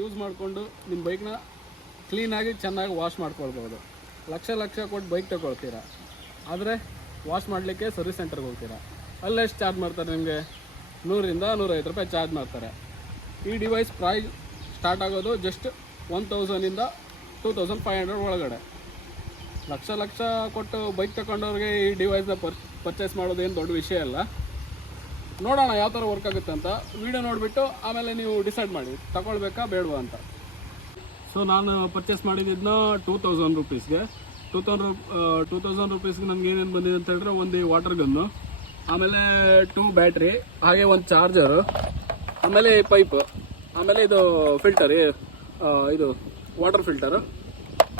Use ಮಾಡಿಕೊಂಡು ನಿಮ್ಮ ಬೈಕ್ನ ಕ್ಲೀನಾಗಿ ಚೆನ್ನಾಗಿ ವಾಶ್ ಮಾಡ್ಕೊಳ್ಬೋದು. ಲಕ್ಷ ಕೊಟ್ಟು ಬೈಕ್ ತಗೊಳ್ತೀರಾ, ಆದರೆ ವಾಶ್ ಮಾಡಲಿಕ್ಕೆ ಸರ್ವಿಸ್ ಸೆಂಟರ್ಗೆ ಹೋಗ್ತೀರಾ. ಅಲ್ಲೆಷ್ಟು ಚಾರ್ಜ್ ಮಾಡ್ತಾರೆ ನಿಮಗೆ? 100ರಿಂದ 150 ರೂಪಾಯಿ ಚಾರ್ಜ್ ಮಾಡ್ತಾರೆ. ಈ ಡಿವೈಸ್ ಪ್ರೈಸ್ ಸ್ಟಾರ್ಟ್ ಆಗೋದು ಜಸ್ಟ್ 1000ರಿಂದ 2500 ಒಳಗಡೆ. ಲಕ್ಷ ಕೊಟ್ಟು ಬೈಕ್ ತಗೊಂಡವ್ರಿಗೆ ಈ ಡಿವೈಸ್ನ ಪರ್ಚೇಸ್ ಮಾಡೋದೇನು ದೊಡ್ಡ ವಿಷಯ ಅಲ್ಲ. ನೋಡೋಣ ಯಾವ ಥರ ವರ್ಕ್ ಆಗುತ್ತೆ ಅಂತ. ವಿಡಿಯೋ ನೋಡಿಬಿಟ್ಟು ಆಮೇಲೆ ನೀವು ಡಿಸೈಡ್ ಮಾಡಿ ತಗೊಳ್ಬೇಕಾ ಬೇಡವಾ ಅಂತ. ಸೊ ನಾನು ಪರ್ಚೇಸ್ ಮಾಡಿದ್ದನ್ನ 2000 ರುಪೀಸ್ಗೆ. 2000 ರುಪೀಸ್ಗೆ ನನಗೆ ಏನೇನು ಬಂದಿದೆ ಅಂತ ಹೇಳಿದ್ರೆ, ಒಂದು ವಾಟರ್ ಗನ್ನು, ಆಮೇಲೆ 2 ಬ್ಯಾಟ್ರಿ, ಹಾಗೆ ಒಂದು ಚಾರ್ಜರು, ಆಮೇಲೆ ಪೈಪ್, ಆಮೇಲೆ ಇದು ಫಿಲ್ಟರ್, ಇದು ವಾಟರ್ ಫಿಲ್ಟರು,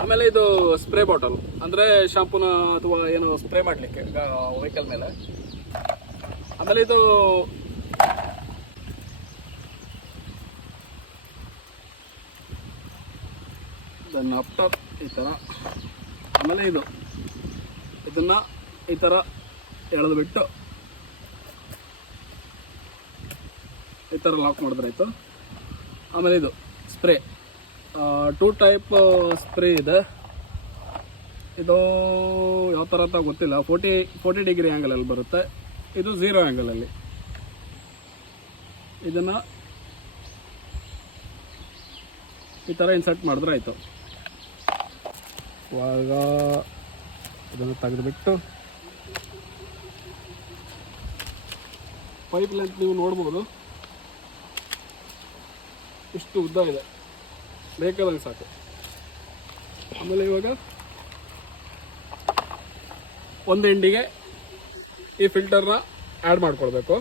ಆಮೇಲೆ ಇದು ಸ್ಪ್ರೇ ಬಾಟಲ್, ಅಂದರೆ ಶಾಂಪೂನ ಅಥವಾ ಏನು ಸ್ಪ್ರೇ ಮಾಡಲಿಕ್ಕೆ ವೆಹಿಕಲ್ ಮೇಲೆ. ಆಮೇಲೆ ಇದು ಅಪ್ಟಾಪ್ ಈ ಥರ. ಆಮೇಲೆ ಇದನ್ನು ಈ ಥರ ಎಳೆದು ಬಿಟ್ಟು ಈ ಥರ ಲಾಕ್ ಮಾಡಿದ್ರೆ ಆಯಿತು. ಆಮೇಲೆ ಇದು ಸ್ಪ್ರೇ, 2 ಟೈಪ್ ಸ್ಪ್ರೇ ಇದೆ. ಇದು ಯಾವ ಥರ ಅಂತ ಗೊತ್ತಿಲ್ಲ. 40 ಡಿಗ್ರಿ ಆ್ಯಂಗಲಲ್ಲಿ ಬರುತ್ತೆ, ಇದು 0 ಆ್ಯಂಗಲಲ್ಲಿ. ಇದನ್ನು ಈ ಥರ ಇನ್ಸರ್ಟ್ ಮಾಡಿದ್ರೆ ಆಯಿತು. ಇವಾಗ ಇದನ್ನು ತೆಗೆದುಬಿಟ್ಟು ಪೈಪ್ ಲೆಂತ್ ನೀವು ನೋಡ್ಬೋದು, ಇಷ್ಟು ಉದ್ದ ಇದೆ, ಬೇಕಾದಂಗೆ ಸಾಕು. ಆಮೇಲೆ ಇವಾಗ ಒಂದು ಎಂಡಿಗೆ ಈ ಫಿಲ್ಟರ್ನ ಆ್ಯಡ್ ಮಾಡ್ಕೊಳ್ಬೇಕು.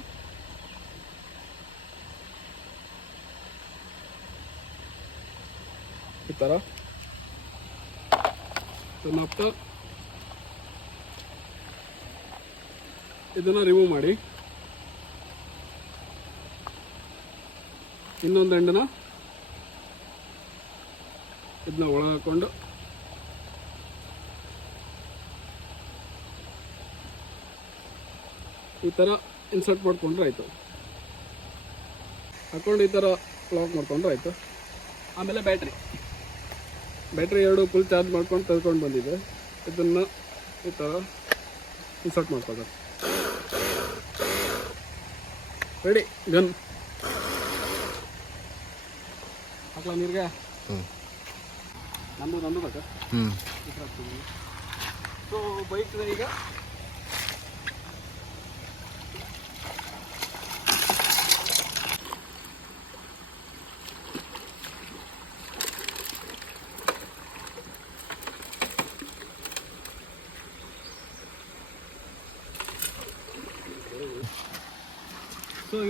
ಈ ಥರ ಆಫ್ಟರ್ ಇದನ್ನು ರಿಮೂವ್ ಮಾಡಿ, ಇನ್ನೊಂದು ಎಂಡನ್ನ ಇದನ್ನ ಒಳಗೆ ಹಾಕ್ಕೊಂಡು ಈ ಥರ ಇನ್ಸರ್ಟ್ ಮಾಡಿಕೊಂಡ್ರೆ ಆಯಿತು. ಹಾಕ್ಕೊಂಡು ಈ ಥರ ಲಾಕ್ ಮಾಡಿಕೊಂಡ್ರೆ ಆಯಿತು. ಆಮೇಲೆ ಬ್ಯಾಟ್ರಿ 2 ಫುಲ್ ಚಾರ್ಜ್ ಮಾಡ್ಕೊಂಡು ತೆಗೆದುಕೊಂಡು ಬಂದಿದೆ. ಇದನ್ನು ಈ ಥರ ಇನ್ಸರ್ಟ್ ಮಾಡ್ಕೋಬೇಕು. ರೆಡಿ, ಗನ್ ಹಾಕ್ಲಾ ನೀರಿಗೆ. ನಂದು ಬೇಕಾ? ಸೊ ಬೈಕ್ ಈಗ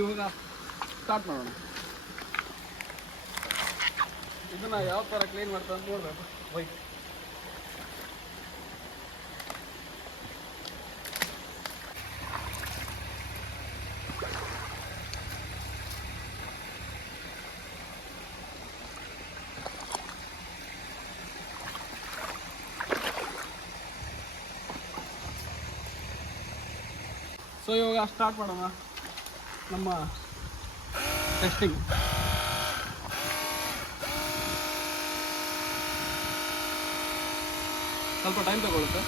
ಇವಾಗ ಸ್ಟಾರ್ಟ್ ಮಾಡೋಣ. ಇದನ್ನು ಯಾವ ಥರ ಕ್ಲೀನ್ ಮಾಡ್ತಾ ಅಂತ ನೋಡಬೇಕು ಬೈಕ್. ಸೊ ಇವಾಗ ಸ್ಟಾರ್ಟ್ ಮಾಡೋಣ ನಮ್ಮ ಟೆಸ್ಟಿಂಗ್. ಸ್ವಲ್ಪ ಟೈಮ್ ತಗೊಳುತ್ತೆ.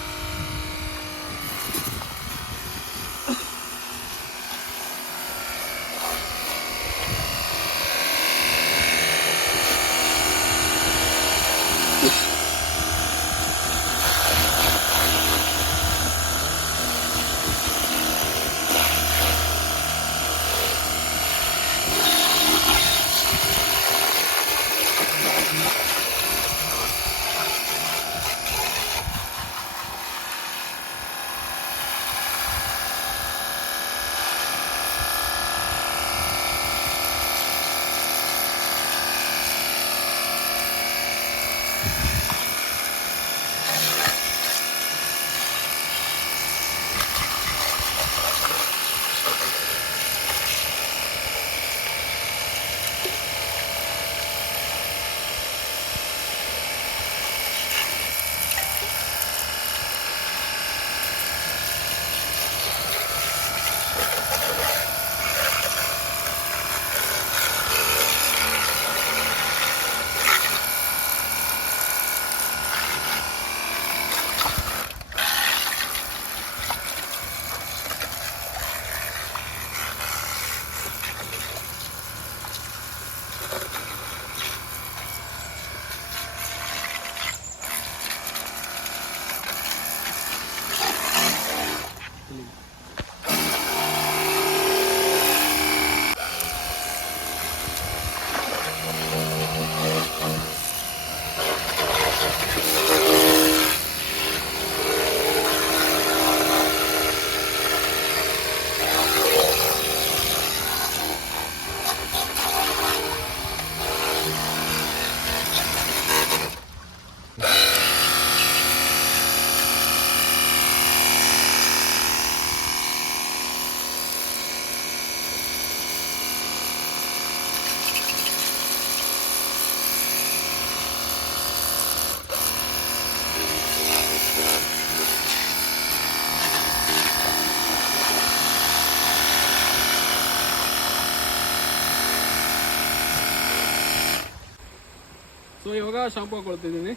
ಸೊ ಇವಾಗ ಶಾಂಪು ಹಾಕೊಳ್ತಿದ್ದೀನಿ.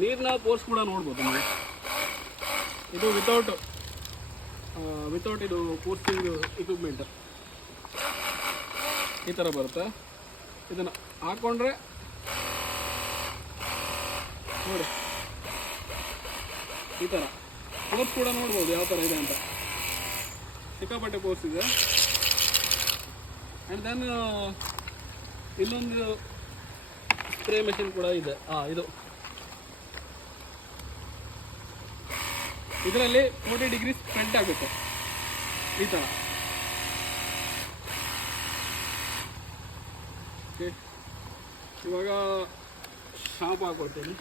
ನೀರಿನ ಫೋರ್ಸ್ ಕೂಡ ನೋಡ್ಬೋದು ನೀವು. ಇದು ವಿತೌಟ್ ಇದು ಫೋರ್ಸಿಂಗ್ ಇಕ್ವಿಪ್ಮೆಂಟ್ ಈ ಥರ ಬರುತ್ತೆ. ಇದನ್ನು ಹಾಕ್ಕೊಂಡ್ರೆ ನೋಡಿ ಈ ಥರ ಫೋರ್ಸ್ ಕೂಡ ನೋಡ್ಬೋದು ಯಾವ ಥರ ಇದೆ ಅಂತ. ಸಿಕ್ಕಾಪಟ್ಟೆ ಫೋರ್ಸ್ ಇದೆ. ಆ್ಯಂಡ್ ದೆನ್ ಇನ್ನೊಂದು ಸ್ಪ್ರೇ ಮೆಷಿನ್ ಕೂಡ ಇದೆ. ಇದರಲ್ಲಿ 40 ಡಿಗ್ರೀಸ್ ಸ್ಪ್ರೆಡ್ ಆಗುತ್ತೆ ಈ ಥರ. ಓಕೆ, ಇವಾಗ ಶಾಂಪು ಹಾಕ್ಕೊಳ್ತೀನಿ.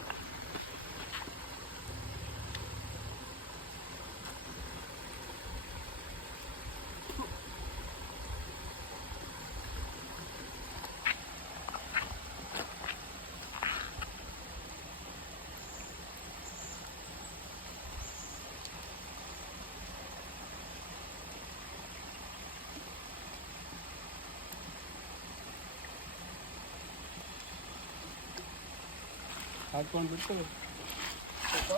ಹಾಕ್ಕೊಂಡ್ಬಿಟ್ಟು ಸ್ವಲ್ಪ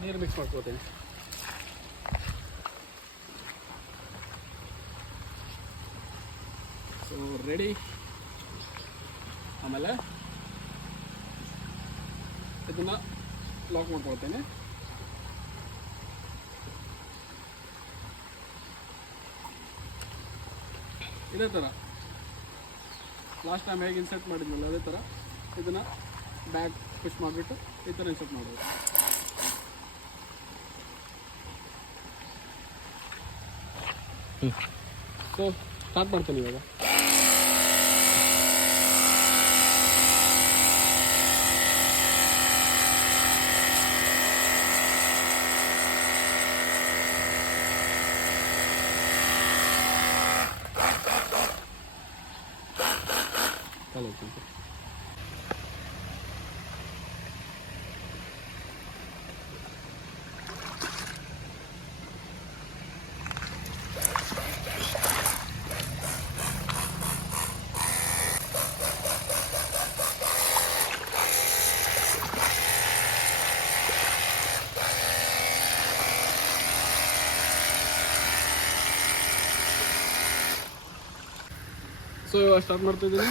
ನೀರು ಮಿಕ್ಸ್ ಮಾಡ್ಕೊತೀನಿ. So ready. ಆಮೇಲೆ ಇದನ್ನು ಲಾಕ್ ಮಾಡ್ಕೊಳ್ತೇನೆ. ಇದೇ ಥರ ಲಾಸ್ಟ್ ಟೈಮ್ ಹೇಗೆ ಇನ್ಸರ್ಟ್ ಮಾಡಿದ್ನಲ್ಲ ಅದೇ ಥರ ಇದನ್ನು ಬ್ಯಾಗ್ ಪುಷ್ ಮಾಡಿಬಿಟ್ಟು ಈ ಥರ ಇನ್ಸರ್ಟ್ ಮಾಡೋದು. ಸೊ ಸ್ಟಾರ್ಟ್ ಮಾಡ್ತೀನಿ ಇವಾಗ. ಸೊ ಇವಾಗ ಸ್ಟಾರ್ಟ್ ಮಾಡ್ತಿದ್ದೀನಿ.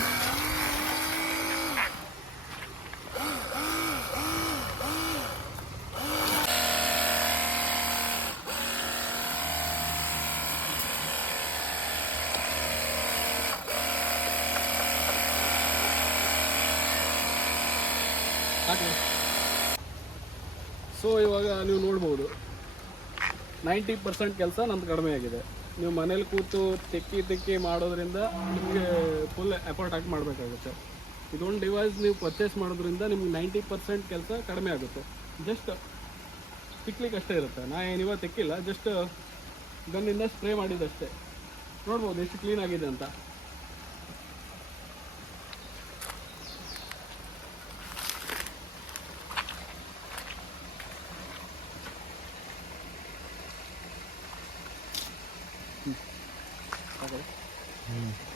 ಸೊ ಇವಾಗ ನೀವು ನೋಡ್ಬೋದು 90% ಕೆಲಸ ನಮ್ದು ಕಡಿಮೆ ಆಗಿದೆ. ನೀವು ಮನೇಲಿ ಕೂತು ತೆಕ್ಕಿ ಮಾಡೋದ್ರಿಂದ ನಿಮಗೆ ಫುಲ್ ಎಫರ್ಟ್ ಹಾಕಿ ಮಾಡಬೇಕಾಗುತ್ತೆ. ಇದೊಂದು ಡಿವೈಸ್ ನೀವು ಪರ್ಚೇಸ್ ಮಾಡೋದ್ರಿಂದ ನಿಮ್ಗೆ 90% ಕೆಲಸ ಕಡಿಮೆ ಆಗುತ್ತೆ. ಜಸ್ಟ್ ತಿಕ್ಲಿಕ್ಕೆ ಅಷ್ಟೇ ಇರುತ್ತೆ. ಏನಿವಾಗ ತೆಕ್ಕಿಲ್ಲ, ಜಸ್ಟ್ ಗನ್ನಿಂದ ಸ್ಪ್ರೇ ಮಾಡಿದ್ದಷ್ಟೇ. ನೋಡ್ಬೋದು ಎಷ್ಟು ಕ್ಲೀನ್ ಆಗಿದೆ ಅಂತ. Okay.